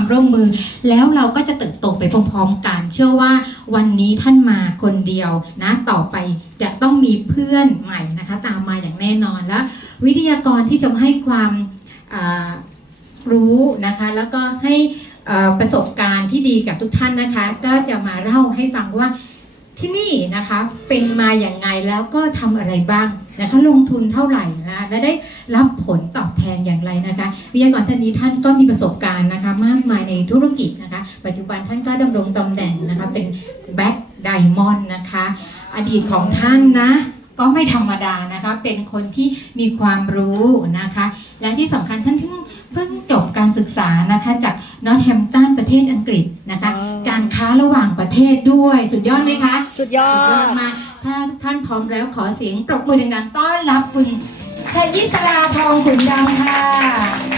ความร่วมมือ แล้วเราก็จะเติบโตไปพร้อมๆกัน เชื่อว่าวันนี้ท่านมาคนเดียวนะต่อไปจะต้องมีเพื่อนใหม่นะคะ ตามมาอย่างแน่นอนและวิทยากรที่จะมาให้ความรู้นะคะ แล้วก็ให้ประสบการณ์ที่ดีกับทุกท่านนะคะ ก็จะมาเล่าให้ฟังว่า ที่นี่นะคะเป็นมาอย่างไงแล้วก็ทำอะไรบ้างนะคะลงทุนเท่าไหร่นะและได้รับผลตอบแทนอย่างไรนะคะวิทยากรท่านนี้ท่านก็มีประสบการณ์นะคะมากมายในธุรกิจนะคะ ปัจจุบันท่านก็ดำรงตำแหน่งนะคะเป็นแบ็ k ไดมอนด์นะคะอดีตของท่านนะก็ไม่ธรรมดานะคะเป็นคนที่มีความรู้นะคะ และที่สำคัญท่านเพิ่ง เพิ่งจบการศึกษานะคะจากนอตแฮมตันประเทศอังกฤษนะคะ การค้าระหว่างประเทศด้วย สุดยอดไหมคะ สุดยอสุดยอดดมากถ้าท่านพร้อมแล้วขอเสียงปรบมือดังๆต้อนรับคุณชยิสราทองขุนดำค่ะ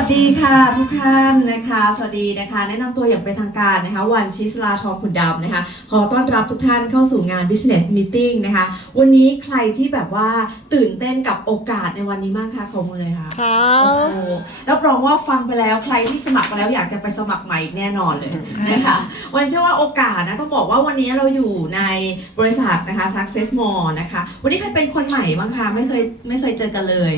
วัสดีค่ะทุกท่านนะคะ สวัสดีนะคะ แนะนำตัวอย่างเป็นทางการนะคะวันชิสลาทองขุนดำนะคะ ขอต้อนรับทุกท่านเข้าสู่งาน Business Meeting นะคะ วันนี้ใครที่แบบว่าตื่นเต้นกับโอกาสในวันนี้มากคะขอมือเลยค่ะครัโอ้บโหรับรองว่าฟังไปแล้วใครที่สมัครไปแล้วอยากจะไปสมัครใหม่อีกแน่นอนเลยนะคะวันเชื่อว่าโอกาสนะต้องบอกว่าวันนี้เราอยู่ในบริษัทนะคะ Success More นะคะ วันนี้ใครเป็นคนใหม่บ้างคะไม่เคยไม่เคยเจอกันเลย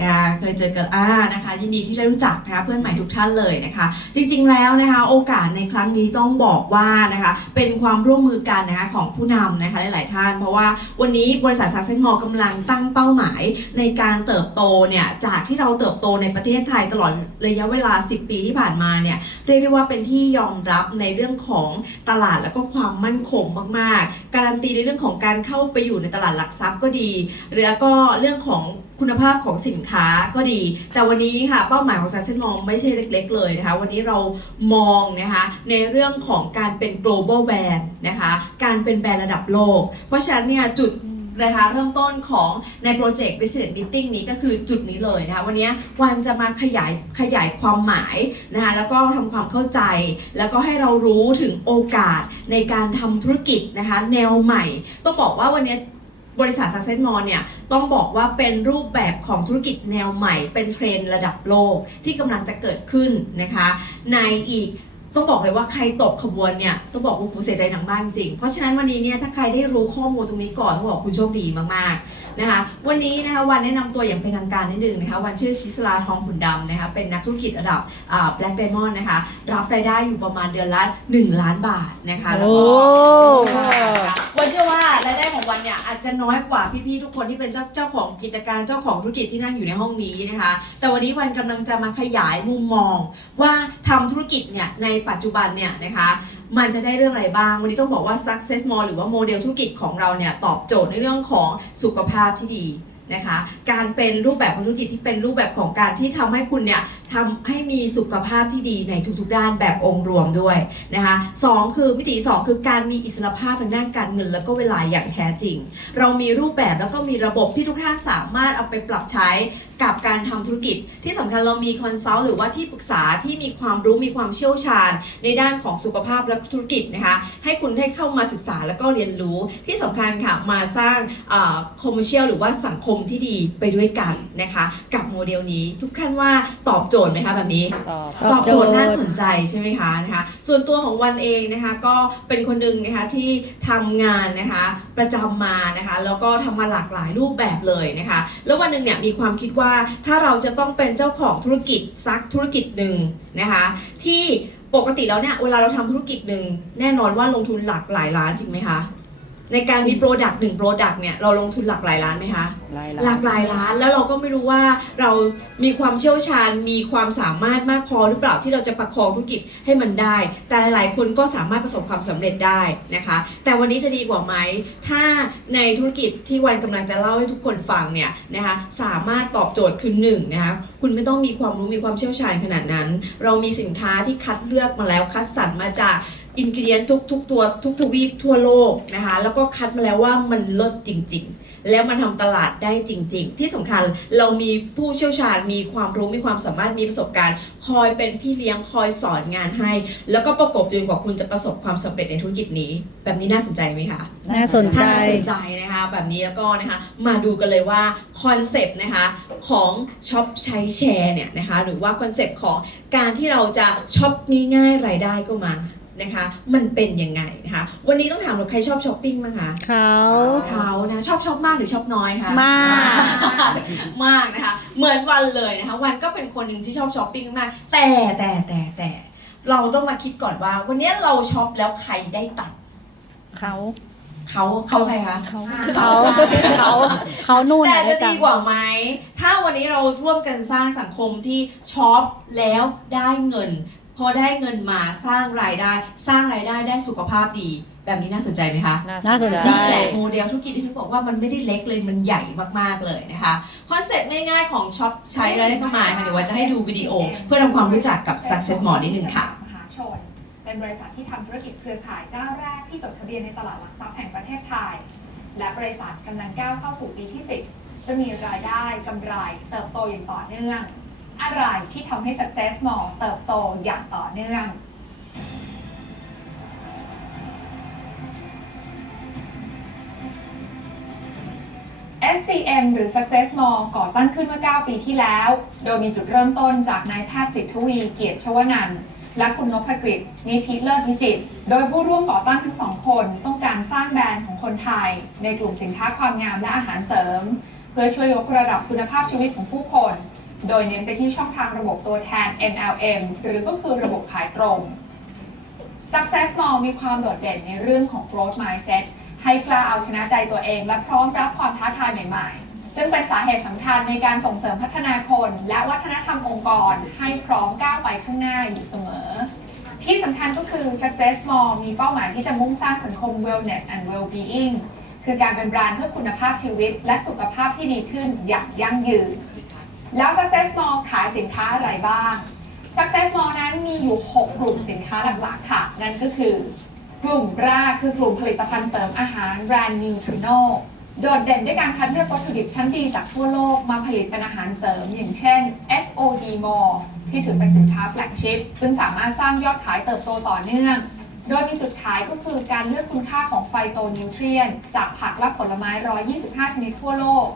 นะเคยเจอกันอ่านะคะยินดีที่ได้รู้จักนะคะเพื่อนใหม่ทุกท่านเลยนะคะ จริงๆแล้วนะคะโอกาสในครั้งนี้ต้องบอกว่านะคะเป็นความร่วมมือกันนะคะของผู้นำนะคะหลายๆท่าน เพราะว่าวันนี้บริษัท Success More กำลังตั้งเป้าหมายในการเติบโตเนี่ยจากที่เราเติบโตในประเทศไทยตลอดระยะเวลา 10 ปีที่ผ่านมาเนี่ยเรียกได้ว่าเป็นที่ยอมรับในเรื่องของตลาดแล้วก็ความมั่นคงมากๆ การันตีในเรื่องของการเข้าไปอยู่ในตลาดหลักทรัพย์ก็ดีหรือก็เรื่องของคุณภาพของสินค้าก็ดี แต่วันนี้ค่ะเป้าหมายของ s ซ c e s s มองไม่ใช่เล็ก ๆ เลยนะคะ วันนี้เรามองนะคะในเรื่องของการเป็น global brand นะคะ การเป็นแบรนด์ระดับโลก เพราะฉะนั้นเนี่ยจุดนะคะเริ่มต้นของในโปรเจกต์ Business Meeting นี้ก็คือจุดนี้เลยนะคะวันนี้วันจะมาขยายขยายความหมายนะคะแล้วก็ทำความเข้าใจ แล้วก็ให้เรารู้ถึงโอกาสในการทำธุรกิจนะคะแนวใหม่ ต้องบอกว่าวันนี้ บริษัท Success m o r เนี่ยต้องบอกว่าเป็นรูปแบบของธุรกิจแนวใหม่ เป็นเทรนด์ระดับโลกที่กำลังจะเกิดขึ้นนะคะ ในอีกต้องบอกเลยว่าใครตกขบวนเนี่ยต้องบอกว่าคุณเสียใจหนังบ้านจริง เพราะฉะนั้นวันนี้เนี่ยถ้าใครได้รู้ข้อมูลตรงนี้ก่อนต้องบอกคุณโชคดีมากๆนะคะ วันนี้นะคะวันแนะนำตัวอย่างเป็นทางการนิดนึงนะคะ วันชื่อชิสลาทองผุนดำนะคะเป็นนักธุรกิจระดับอ่า Black Diamond นะคะ รับรายได้อยู่ประมาณเดือนละ 1 ล้านบาทนะคะแล้วโอ้ก็วันเชื่อว่ารายได้ของ วันเนี่ยอาจจะน้อยกว่าพี่ๆทุกคนที่เป็นเจ้าเจ้าของกิจการเจ้าของธุรกิจที่นั่งอยู่ในห้องนี้นะคะ แต่วันนี้วันกำลังจะมาขยายมุมมอง ว่าทำธุรกิจเนี่ยในปัจจุบันเนี่ยนะคะมันจะได้เรื่องอะไรบ้าง วันนี้ต้องบอกว่า success more หรือว่าโมเดลธุรกิจของเราเนี่ยตอบโจทย์ในเรื่องของสุขภาพที่ดีนะคะ การเป็นรูปแบบของธุรกิจที่เป็นรูปแบบของการที่ทำให้คุณเนี่ย ทำให้มีสุขภาพที่ดีในทุกๆด้านแบบองค์รวมด้วยนะคะสองคือมิติสองคือการมีอิสรภาพทางด้านการเงิน แล้วก็เวลาอย่างแท้จริง เรามีรูปแบบแล้วก็มีระบบที่ทุกท่านสามารถเอาไปปรับใช้กับการทำธุรกิจที่สำคัญเรามีคอนซัลท์หรือว่าที่ปรึกษาที่มีความรู้มีความเชี่ยวชาญ ในด้านของสุขภาพและธุรกิจนะคะให้คุณได้เข้ามาศึกษาแล้วก็เรียนรู้ที่สำคัญค่ะมาสร้างคอมเมอร์เชียลหรือว่าสังคมที่ดีไปด้วยกันนะคะกับโมเดลนี้ทุกท่านว่าตอบโจทย์ไหมคะแบบนี้ ตอบโจทย์น่าสนใจใช่ไหมคะนะคะ ส่วนตัวของวันเองนะคะก็เป็นคนหนึ่งนะคะที่ทำงานนะคะประจำมานะคะแล้วก็ทำมาหลากหลายรูปแบบเลยนะคะ แล้ววันหนึ่งเนี่ยมีความคิดว่าถ้าเราจะต้องเป็นเจ้าของธุรกิจสักธุรกิจหนึ่งนะคะที่ปกติแล้วเนี่ยเวลาเราทำธุรกิจหนึ่งแน่นอนว่าลงทุนหลักหลายล้านจริงไหมคะ ในการมีโปรดักต์หนึ่งโปรดักต์เนี่ยเราลงทุนหลักหลายล้านไหมคะหลากหลายล้านแล้วเราก็ไม่รู้ว่าเรามีความเชี่ยวชาญ มีความสามารถมากพอหรือเปล่าที่เราจะประคองธุรกิจให้มันได้ แต่หลาย ๆ คนก็สามารถประสบความสำเร็จได้นะคะ แต่วันนี้จะดีกว่าไหมถ้าในธุรกิจที่วันกำลังจะเล่าให้ทุกคนฟังเนี่ยนะคะสามารถตอบโจทย์คือหนึ่งนะคะคุณไม่ต้องมีความรู้มีความเชี่ยวชาญขนาดนั้น เรามีสินค้าที่คัดเลือกมาแล้วคัดสรรมาจาก อินกิเดียนทุกทุกตัวทุกทวีปทั่วโลกนะคะแล้วก็คัดมาแล้วว่ามันเลิศจริง ๆ แล้วมันทำตลาดได้จริง ๆ ที่สำคัญเรามีผู้เชี่ยวชาญมีความรู้มีความสามารถมีประสบการณ์ คอยเป็นพี่เลี้ยงคอยสอนงานให้ แล้วก็ประกบจนกว่าคุณจะประสบความสำเร็จในธุรกิจนี้ แบบนี้น่าสนใจไหมคะน่าสนใจถ้าน่าสนใจนะคะแบบนี้แล้วก็นะคะมาดูกันเลยว่าคอนเซปต์นะคะของช็อปใช้แชร์เนี่ยนะคะหรือว่าคอนเซปต์ของการที่เราจะช็อปง่ายๆรายได้ก็มา นะคะ มันเป็นยังไงนะคะ วันนี้ต้องถามว่าใครชอบช้อปปิ้งมั้งคะเขาเขานะชอบช็อปมากหรือชอบน้อยคะมากมากนะคะ เหมือนวันเลยนะคะ วันก็เป็นคนหนึ่งที่ชอบช้อปปิ้งมาก แต่แต่แต่แต่เราต้องมาคิดก่อนว่า วันนี้เราช็อปแล้วใครได้ตังค์เขาเขาเขาใครคะเขาเขาเขาเขานู่นแต่น่ะจะได้ตัดีงค์กว่าไหม ถ้าวันนี้เราร่วมกันสร้างสังคมที่ช็อปแล้วได้เงินพ อได้เงินมาสร้างรายได้ สร้างรายได้ได้สุขภาพดี แบบนี้น่าสนใจไหมคะน่าสนใจ นี่แหละโมเดลธุรกิจที่ทุกบอกว่ามันไม่ได้เล็กเลยมันใหญ่มากๆเลยนะคะคอนเซ็ปต์ง่ายๆของช็อปใช้รายได้เข้ามาค่ะเดี๋ยวว่าจะให้ดูวิดีโอ เพื่อทำความรู้จักกับ Success Mall นิดนึงค่ะมหาชน เป็นบริษัทที่ทำธุรกิจเครือข่ายเจ้าแรกที่จดทะเบียนในตลาดหลักทรัพย์แห่งประเทศไทย และบริษัทกำลังก้าวเข้าสู่ปีที่ 10 จะมีรายได้กำไรเติบโตอย่างต่อเนื่อง อะไรที่ทำให้ Success Mall เติบโตอย่างต่อเนื่อง SCM หรือ Success Mall ก่อตั้งขึ้นเมื่อ 9 ปีที่แล้ว โดยมีจุดเริ่มต้นจากนายแพทย์สิทธวีเกียรติชวนันท์และคุณนพกฤษนิธิเลิศวิจิต โดยผู้ร่วมก่อตั้งทั้งสองคนต้องการสร้างแบรนด์ของคนไทย ในกลุ่มสินค้าความงามและอาหารเสริม เพื่อช่วยยกระดับคุณภาพชีวิตของผู้คน โดยเน้นไปที่ช่องทางระบบตัวแทน MLM หรือก็คือระบบขายตรง Success Mall มีความโดดเด่นในเรื่องของ growth mindset ให้กล้าเอาชนะใจตัวเอง และพร้อมรับความท้าทายใหม่ๆ ซึ่งเป็นสาเหตุสำคัญในการส่งเสริมพัฒนาคน และวัฒนธรรมองค์กร ให้พร้อมก้าวไปข้างหน้าอยู่เสมอ ที่สำคัญก็คือ Success Mall มีเป้าหมายที่จะมุ่งสร้างสังคม wellness and well-being คือการเป็นแบรนด์เพื่อคุณภาพชีวิต และสุขภาพที่ดีขึ้นอย่างยั่งยืน แล้ว Success Mall ขายสินค้าอะไรบ้าง Success Mall นั้นมีอยู่ 6 กลุ่มสินค้าหลักๆ ค่ะ นั่นก็คือกลุ่มแรกคือกลุ่มผลิตภัณฑ์เสริมอาหารแบรนด์ Nutrino โดดเด่นด้วยการคัดเลือกวัตถุดิบชั้นดีจากทั่วโลกมาผลิตเป็นอาหารเสริม อย่างเช่น SOD Mall ที่ถือเป็นสินค้าแฟลกชิพซึ่งสามารถสร้างยอดขายเติบโตต่อเนื่อง โดยมีจุดขายก็คือการเลือกคุณค่าของไฟโตนิวเทรียน จากผักและผลไม้ 125 ชนิดทั่วโลก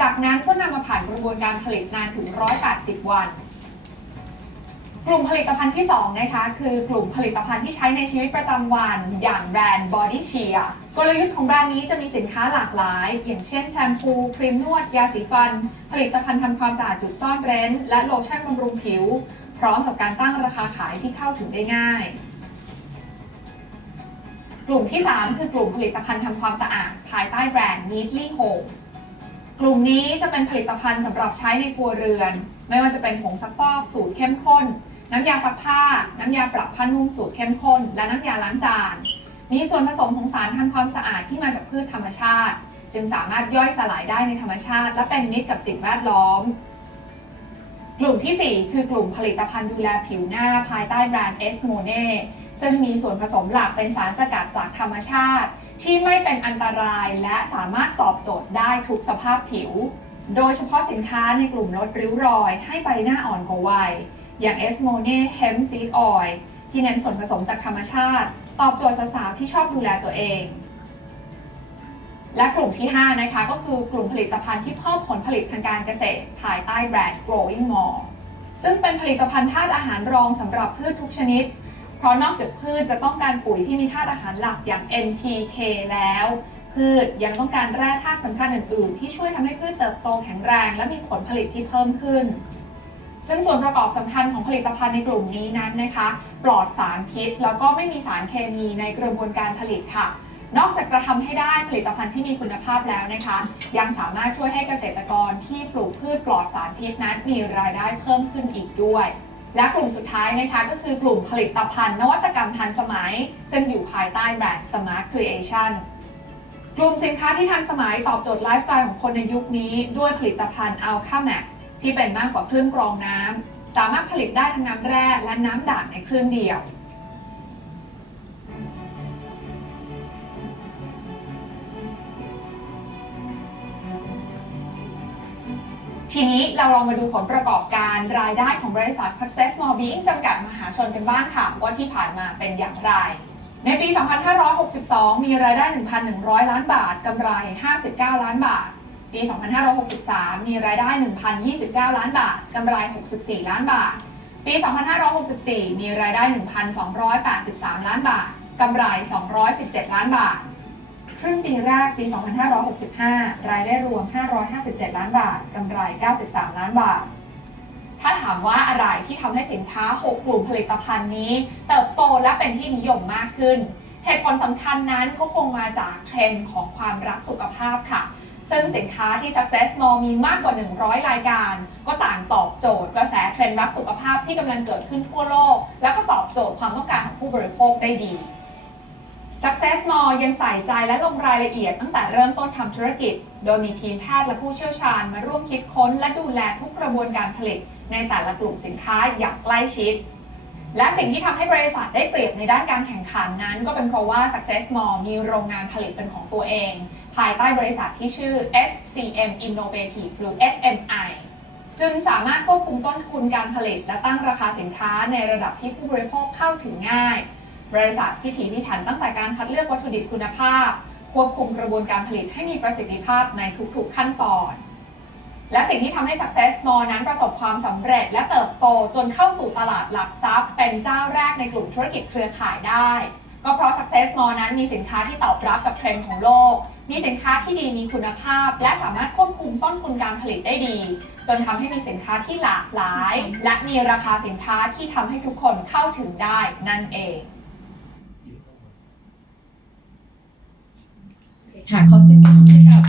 จากนั้นก็นำมาผ่านกระบวนการผลิตนานถึง 180 วัน กลุ่มผลิตภัณฑ์ที่ 2 นะคะ คือกลุ่มผลิตภัณฑ์ที่ใช้ในชีวิตประจำวัน อย่างแบรนด์ Body Cheer กลยุทธ์ของแบรนด์นี้จะมีสินค้าหลากหลาย อย่างเช่นแชมพูครีมนวด ยาสีฟัน ผลิตภัณฑ์ทำความสะอาดจุดซ่อนเร้น และโลชั่นบำรุงผิว พร้อมกับการตั้งราคาขายที่เข้าถึงได้ง่ายกลุ่มที่ 3 คือกลุ่มผลิตภัณฑ์ทำความสะอาด ภายใต้แบรนด์ Neatly Home กลุ่มนี้จะเป็นผลิตภัณฑ์สำหรับใช้ในครัวเรือน ไม่ว่าจะเป็นผงซักฟอกสูตรเข้มข้น น้ำยาซักผ้า น้ำยาปรับผ้านุ่มสูตรเข้มข้น และน้ำยาล้างจาน มีส่วนผสมของสารทำความสะอาดที่มาจากพืชธรรมชาติ จึงสามารถย่อยสลายได้ในธรรมชาติ และเป็นมิตรกับสิ่งแวดล้อม กลุ่มที่ 4 คือกลุ่มผลิตภัณฑ์ดูแลผิวหน้าภายใต้แบรนด์ e s m o n e ซึ่งมีส่วนผสมหลักเป็นสารสกัดจากธรรมชาติ ที่ไม่เป็นอันตรายและสามารถตอบโจทย์ได้ทุกสภาพผิว โดยเฉพาะสินค้าในกลุ่มลดริ้วรอยให้ใบหน้าอ่อนกว่าวัย อย่าง e s m o n e Hemp Seed Oil ที่เน้นส่วนผสมจากธรรมชาติ ตอบโจทย์สาวๆที่ชอบดูแลตัวเอง และกลุ่มที่ 5 นะคะ ก็คือกลุ่มผลิตภัณฑ์ที่เพิ่มผลผลิตทางการเกษตร ภายใต้แบรนด์ Growing More ซึ่งเป็นผลิตภัณฑ์ธาตุอาหารรองสำหรับพืชทุกชนิด ราะนอกจากพืชจะต้องการปุ๋ยที่มีธาตุอาหารหลักอย่าง NPK แล้ว พืชยังต้องการแร่ธาตุสำคัญอื่นๆ ที่ช่วยทำให้พืชเติบโตแข็งแรงและมีผลผลิตที่เพิ่มขึ้น ซึ่งส่วนประกอบสำคัญของผลิตภัณฑ์ในกลุ่มนี้นั้นนะคะ ปลอดสารพิษ แล้วก็ไม่มีสารเคมีในกระบวนการผลิตค่ะ นอกจากจะทำให้ได้ผลิตภัณฑ์ที่มีคุณภาพแล้วนะคะ ยังสามารถช่วยให้เกษตรกรที่ปลูกพืชปลอดสารพิษนั้นมีรายได้เพิ่มขึ้นอีกด้วย และกลุ่มสุดท้ายนะคะก็คือกลุ่มผลิตภัณฑ์นวัตกรรมทันสมัย ซึ่งอยู่ภายใต้แบรนด์ Smart Creation กลุ่มสินค้าที่ทันสมัยตอบโจทย์ไลฟ์สไตล์ของคนในยุคนี้ ด้วยผลิตภัณฑ์ Alka Max ที่เป็นมากกว่าเครื่องกรองน้ำสามารถผลิตได้ทั้งน้ำแร่และน้ำด่างในเครื่องเดียว ทีนี้เราลองมาดูผลประกอบการรายได้ของบริษัท Success Small Being จำกัดมหาชนกันบ้างค่ะ ว่าที่ผ่านมาเป็นอย่างไร ในปี 2562 มีรายได้ 1,100 ล้านบาท กำไร 59 ล้านบาท ปี 2563 มีรายได้ 1,029 ล้านบาท กำไร 64 ล้านบาท ปี 2564 มีรายได้ 1,283 ล้านบาท กำไร 217 ล้านบาท รึ่งปีแรกปี 2565 รายได้รวม 557 ล้านบาท กำไร 93 ล้านบาท ถ้าถามว่าอะไรที่ทำให้สินค้า 6 กลุ่มผลิตภัณฑ์นี้ เติบโตและเป็นที่นิยมมากขึ้น เหตุผลสำคัญนั้นก็คงมาจากเทรนด์ของความรักสุขภาพค่ะ ซึ่งสินค้าที่ Success Mall มีมากกว่า 100 รายการ ก็ต่างตอบโจทย์กระแสเทรนด์รักสุขภาพที่กำลังเกิดขึ้นทั่วโลก แล้วก็ตอบโจทย์ความต้องการของผู้บริโภคได้ดี Success Mall ยังใส่ใจและลงรายละเอียดตั้งแต่เริ่มต้นทำธุรกิจ โดยมีทีมแพทย์และผู้เชี่ยวชาญมาร่วมคิดค้นและดูแลทุกกระบวนการผลิต ในแต่ละกลุ่มสินค้าอย่างใกล้ชิด และสิ่งที่ทำให้บริษัทได้เปรียบในด้านการแข่งขันนั้น ก็เป็นเพราะว่า Success Mall มีโรงงานผลิตเป็นของตัวเอง ภายใต้บริษัทที่ชื่อ SCM Innovative หรือ SMI จึงสามารถควบคุมต้นทุนการผลิต และตั้งราคาสินค้าในระดับที่ผู้บริโภคเข้าถึงง่าย บริษัทพิถีพิถันตั้งแต่การคัดเลือกวัตถุดิบคุณภาพ ควบคุมกระบวนการผลิตให้มีประสิทธิภาพในทุกๆขั้นตอน และสิ่งที่ทำให้ Success Mall นั้นประสบความสำเร็จและเติบโตจนเข้าสู่ตลาดหลักทรัพย์ เป็นเจ้าแรกในกลุ่มธุรกิจเครือข่ายได้ ก็เพราะ Success Mall นั้นมีสินค้าที่ตอบรับกับเทรนด์ของโลก มีสินค้าที่ดีมีคุณภาพ และสามารถควบคุมต้นทุนการผลิตได้ดี จนทำให้มีสินค้าที่หลากหลาย และมีราคาสินค้าที่ทำให้ทุกคนเข้าถึงได้นั่นเอง ค่ะขอเสียงปรบมือให้กับ